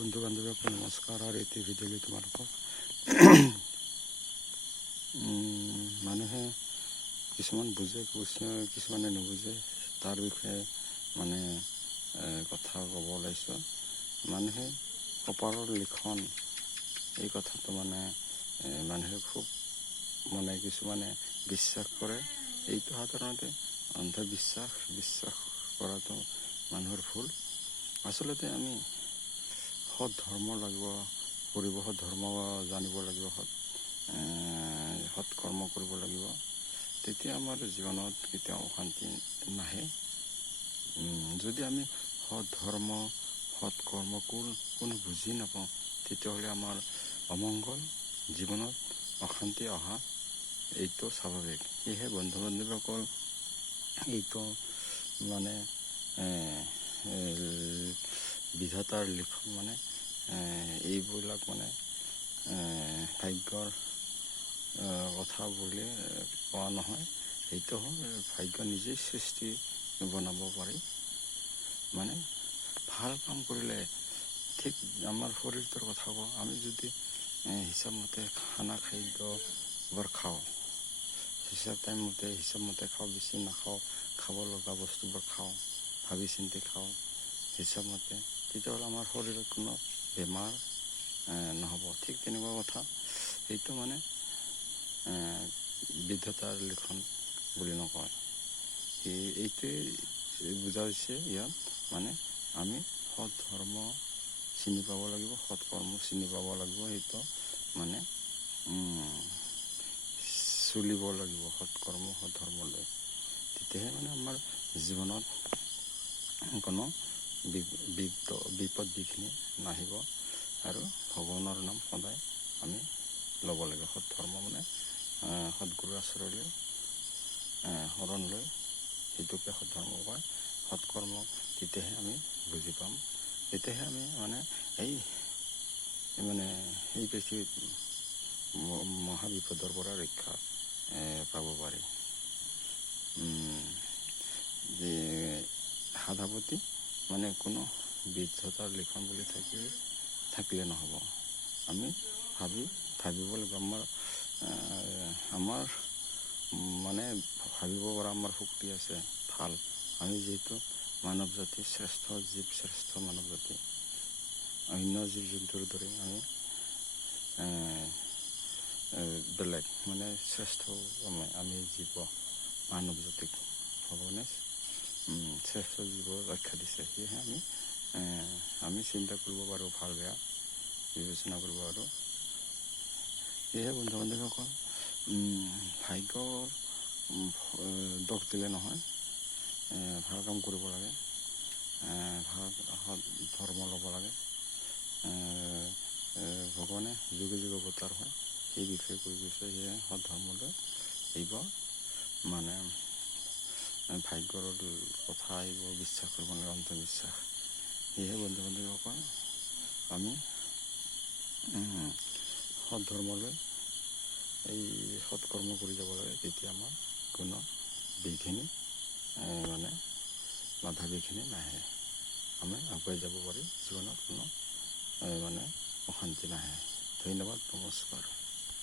বন্ধু বান্ধৱীসকল নমস্কাৰ। আৰু এইটো ভিডিঅ'লৈ তোমালোকক মানুহে কিছুমান বুজে, কিছুমানে নুবুজে, তাৰ বিষয়ে মানে কথা ক'ব ওলাইছোঁ। মানুহে কপালৰ লিখন এই কথাটো মানে মানুহে খুব মানে কিছুমানে বিশ্বাস কৰে। এইটো সাধাৰণতে অন্ধবিশ্বাস। বিশ্বাস কৰাটো মানুহৰ ভুল। আচলতে আমি সৎ ধৰ্ম লাগিব কৰিব, সৎ ধৰ্ম জানিব লাগিব, সৎ কৰ্ম কৰিব লাগিব। তেতিয়া আমাৰ জীৱনত কেতিয়াও অশান্তি নাহে। যদি আমি সৎ ধৰ্ম, সৎ কৰ্ম কোনো বুজি নাপাওঁ, তেতিয়াহ'লে আমাৰ অমংগল, জীৱনত অশান্তি অহা এইটো স্বাভাৱিক। সেয়েহে বন্ধু বান্ধৱীসকল, এইটো মানে বিধাতাৰ লিখন, মানে এইবিলাক মানে ভাগ্যৰ কথা বুলি কোৱা নহয়। এইটো হ'ল ভাগ্য নিজেই সৃষ্টি বনাব পাৰি। মানে ভাল কাম কৰিলে, ঠিক আমাৰ শৰীৰটোৰ কথা কওঁ, আমি যদি হিচাপমতে খাদ্যবোৰ খাওঁ, হিচাপমতে খাওঁ, বেছি নাখাওঁ, খাব লগা বস্তুবোৰ খাওঁ, ভাবি চিন্তি খাওঁ হিচাপমতে, তেতিয়াহ'লে আমাৰ শৰীৰত কোনো বেমাৰ নহ'ব। ঠিক তেনেকুৱা কথা। সেইটো মানে বিধাতাৰ লিখন বুলি নকয়। এইটোৱে বুজা হৈছে ইয়াত, মানে আমি সৎ ধৰ্ম চিনি পাব লাগিব, সৎ কৰ্ম চিনি পাব লাগিব। সেইটো মানে চলিব লাগিব সৎ কৰ্ম, সৎ ধৰ্মলৈ। তেতিয়াহে মানে আমাৰ জীৱনত কোনো বিপদ বিঘিনি নাহিব। আৰু ভগৱানৰ নাম সদায় আমি ল'ব লাগিব। সৎ ধৰ্ম মানে সৎগুৰুৰ আশ্ৰয়লৈ শৰণ লৈ, সেইটোকে সৎ ধৰ্ম কয়। সৎ কৰ্ম তেতিয়াহে আমি বুজি পাম, তেতিয়াহে আমি মানে এই পৃথিৱীত মহাবিপদৰ পৰা ৰক্ষা পাব পাৰি। যে সাধাপতি মানে কোনো বিধাতাৰ লিখন বুলি থাকিলে নহ'ব। আমি ভাবিব লাগিব। আমাৰ মানে ভাবিব পৰা আমাৰ শক্তি আছে, ভাল। আমি যিহেতু মানৱ জাতি, শ্ৰেষ্ঠ জীৱ, শ্ৰেষ্ঠ মানৱ জাতি। অন্য জীৱ জন্তুৰ দৰে আমি বেলেগ, মানে শ্ৰেষ্ঠ আমি জীৱ, মানৱ জাতিক ভগৱানে শ্ৰেষ্ঠ জীৱ আখ্যা দিছে। সেয়েহে আমি চিন্তা কৰিব পাৰোঁ, ভাল বেয়া বিবেচনা কৰিব পাৰোঁ। সেয়েহে বন্ধু বান্ধৱীসকল, ভাগ্যৰ দোষ দিলে নহয়। ভাল কাম কৰিব লাগে, ভাল ধৰ্ম ল'ব লাগে। ভগৱানে যুগে যুগে অৱতাৰ হয়, সেই বিষয়ে কৈ গৈছে। সেয়ে সৎ ধৰ্মলৈ এইবোৰ মানে ভাগ্যৰ কথা এইবোৰ বিশ্বাস কৰিব নালাগে, অন্ধবিশ্বাস। সেয়েহে বন্ধু বান্ধৱীসকল, আমি সৎ ধৰ্মলৈ এই সৎ কৰ্ম কৰি যাব লাগে। তেতিয়া আমাৰ কোনো বিঘিনি মানে বাধা বিঘিনি নাহে। আমি আগুৱাই যাব পাৰি, জীৱনত কোনো মানে অশান্তি নাহে। ধন্যবাদ, নমস্কাৰ।